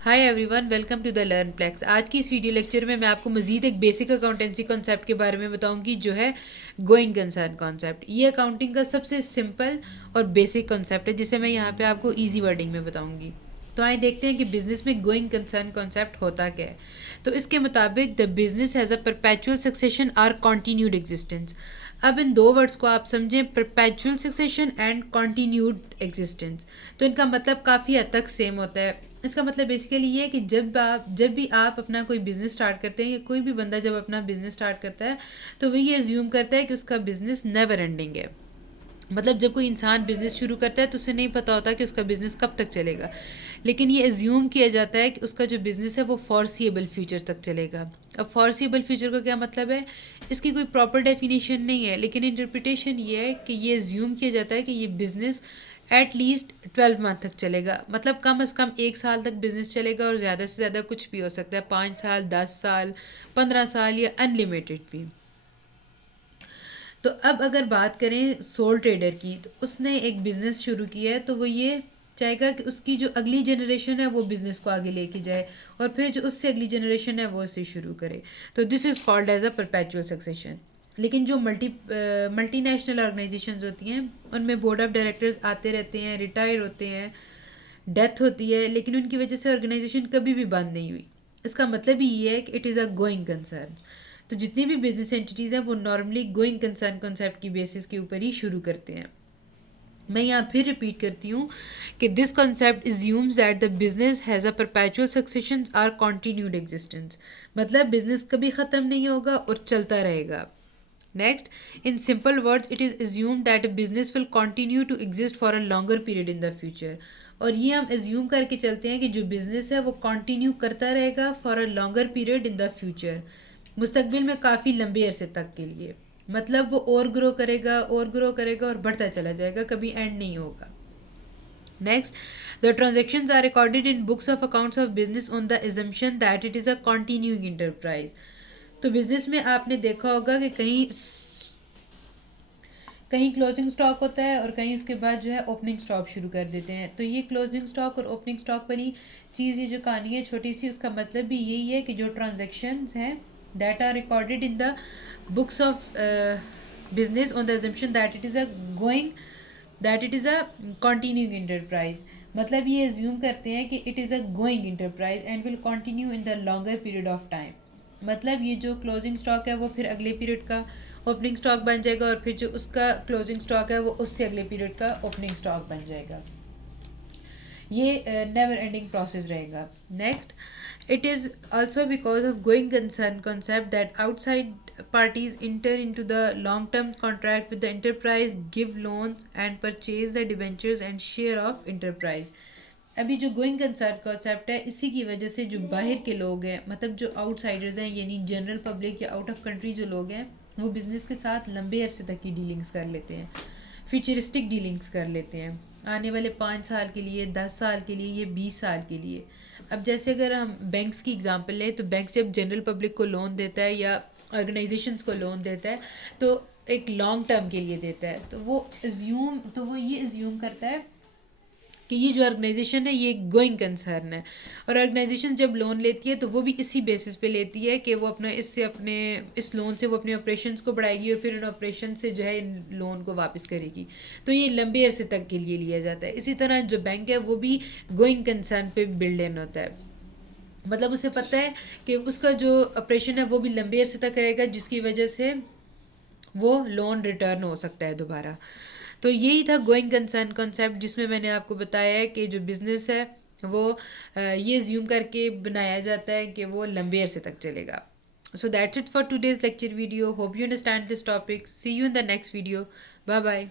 Hi everyone, welcome to the Learn Plex. आज की इस वीडियो लेक्चर में मैं आपको मजीद एक बेसिक अकाउंटेंसी कॉन्सेप्ट के बारे में बताऊंगी जो है गोइंग कंसर्न कॉन्सेप्ट। ये अकाउंटिंग का सबसे सिंपल और बेसिक कॉन्सेप्ट है जिसे मैं यहाँ पे आपको इजी वर्डिंग में बताऊंगी। तो आइए देखते हैं कि बिजनेस में गोइंग कंसर्न कॉन्सेप्ट होता क्या है। तो इसके मुताबिक the business has a perpetual succession or continued existence. अब इन दो वर्ड्स को आप समझें, perpetual succession and continued existence. तो इनका मतलब काफ़ी हद तक सेम होता है। इसका मतलब बेसिकली ये है कि जब भी आप अपना कोई बिज़नेस स्टार्ट करते हैं या कोई भी बंदा जब अपना बिज़नेस स्टार्ट करता है तो वही एज्यूम करता है कि उसका बिज़नेस नेवर एंडिंग है। मतलब जब कोई इंसान बिज़नेस शुरू करता है तो उसे नहीं पता होता कि उसका बिज़नेस कब तक चलेगा, लेकिन ये एज्यूम किया जाता है कि उसका जो बिज़नेस है वो फॉरसीएबल फ्यूचर तक चलेगा। अब फॉरसीएबल फ्यूचर का क्या मतलब है, इसकी कोई प्रॉपर डेफिनेशन नहीं है, लेकिन इंटरप्रिटेशन ये है कि ये एज्यूम किया जाता है कि ये बिज़नेस एट लीस्ट 12 मंथ तक चलेगा। मतलब कम अज़ कम 1 साल तक बिज़नेस चलेगा और ज़्यादा से ज़्यादा कुछ भी हो सकता है, 5 साल, 10 साल, 15 साल या अनलिमिटेड भी। तो अब अगर बात करें सोल ट्रेडर की, तो उसने एक बिज़नेस शुरू किया है तो वो ये चाहेगा कि उसकी जो अगली जनरेशन है वो बिज़नेस को आगे लेके जाए और फिर जो उससे अगली जनरेशन है वो इसे शुरू करे। तो this is called as a perpetual succession. लेकिन जो मल्टीनेशनल ऑर्गेनाइजेशंस होती हैं उनमें बोर्ड ऑफ डायरेक्टर्स आते रहते हैं, रिटायर होते हैं, डेथ होती है, लेकिन उनकी वजह से ऑर्गेनाइजेशन कभी भी बंद नहीं हुई। इसका मतलब ही ये है कि it is a going concern. तो जितनी भी बिजनेस एंटिटीज़ हैं वो नॉर्मली गोइंग कंसर्न कॉन्सेप्ट की बेसिस के ऊपर ही शुरू करते हैं। मैं यहाँ फिर रिपीट करती हूँ कि this concept assumes that the business has a perpetual succession or continued existence. मतलब बिजनेस कभी ख़त्म नहीं होगा और चलता रहेगा। Next, in simple words, it is assumed that a business will continue to exist for a longer period in the future. और ये हम एज्यूम करके चलते हैं कि जो बिज़नेस है वो कंटिन्यू करता रहेगा for a longer period in the future, मुस्तकबिल में काफ़ी लंबे अरसे तक के लिए। मतलब वो और ग्रो करेगा और ग्रो करेगा और बढ़ता चला जाएगा, कभी एंड नहीं होगा। Next, the transactions are recorded in books of accounts of business on the assumption that it is a continuing enterprise. तो बिजनेस में आपने देखा होगा कि कहीं कहीं क्लोजिंग स्टॉक होता है और कहीं उसके बाद जो है ओपनिंग स्टॉक शुरू कर देते हैं। तो ये क्लोजिंग स्टॉक और ओपनिंग स्टॉक वाली चीज़, ये जो कहानी है छोटी सी, उसका मतलब भी यही है कि जो ट्रांजेक्शन्स हैं that are recorded in the books of business on the assumption that it is a going that it is a continuing enterprise. मतलब ये एज्यूम करते हैं कि it is a going enterprise and will continue in the longer period of time. मतलब ये जो closing stock है वो फिर अगले पीरियड का ओपनिंग स्टॉक बन जाएगा और फिर जो उसका क्लोजिंग स्टॉक है वो उससे अगले पीरियड का ओपनिंग स्टॉक बन जाएगा। ये नेवर एंडिंग प्रोसेस रहेगा। Next, it is also because of going concern concept that outside parties enter into the long-term contract with the enterprise, give loans and purchase the debentures and share of enterprise. अभी जो going concern concept है इसी की वजह से जो बाहर के लोग हैं, मतलब जो आउटसाइडर्स हैं यानी जनरल पब्लिक या आउट ऑफ कंट्री जो लोग हैं, वो बिज़नेस के साथ लंबे अरसे तक की डीलिंग्स कर लेते हैं, फ्यूचरिस्टिक डीलिंग्स कर लेते हैं, आने वाले 5 साल के लिए, 10 साल के लिए, या 20 साल के लिए। अब जैसे अगर हम बैंक्स की एग्जांपल लें तो बैंक्स जब जनरल पब्लिक को लोन देता है या ऑर्गेनाइजेशंस को लोन देता है तो एक लॉन्ग टर्म के लिए देता है। तो वो ये एज्यूम करता है कि ये जो ऑर्गेनाइजेशन है ये गोइंग कंसर्न है। और ऑर्गेनाइजेशन जब लोन लेती है तो वो भी इसी बेसिस पे लेती है कि वो अपने इस लोन से वो अपने ऑपरेशंस को बढ़ाएगी और फिर इन ऑपरेशन से जो है इन लोन को वापस करेगी। तो ये लंबे अरसे तक के लिए लिया जाता है। इसी तरह जो बैंक है वो भी गोइंग कंसर्न पे बिल्ड इन होता है। मतलब उसे पता है कि उसका जो ऑपरेशन है वो भी लंबे अरसे तक रहेगा, जिसकी वजह से वो लोन रिटर्न हो सकता है दोबारा। तो यही था गोइंग कंसर्न कॉन्सेप्ट, जिसमें मैंने आपको बताया है कि जो बिज़नेस है वो ये ज्यूम करके बनाया जाता है कि वो लंबे अरसे तक चलेगा। So that's it for today's lecture video. Hope you understand this topic. See you in the next video. Bye bye.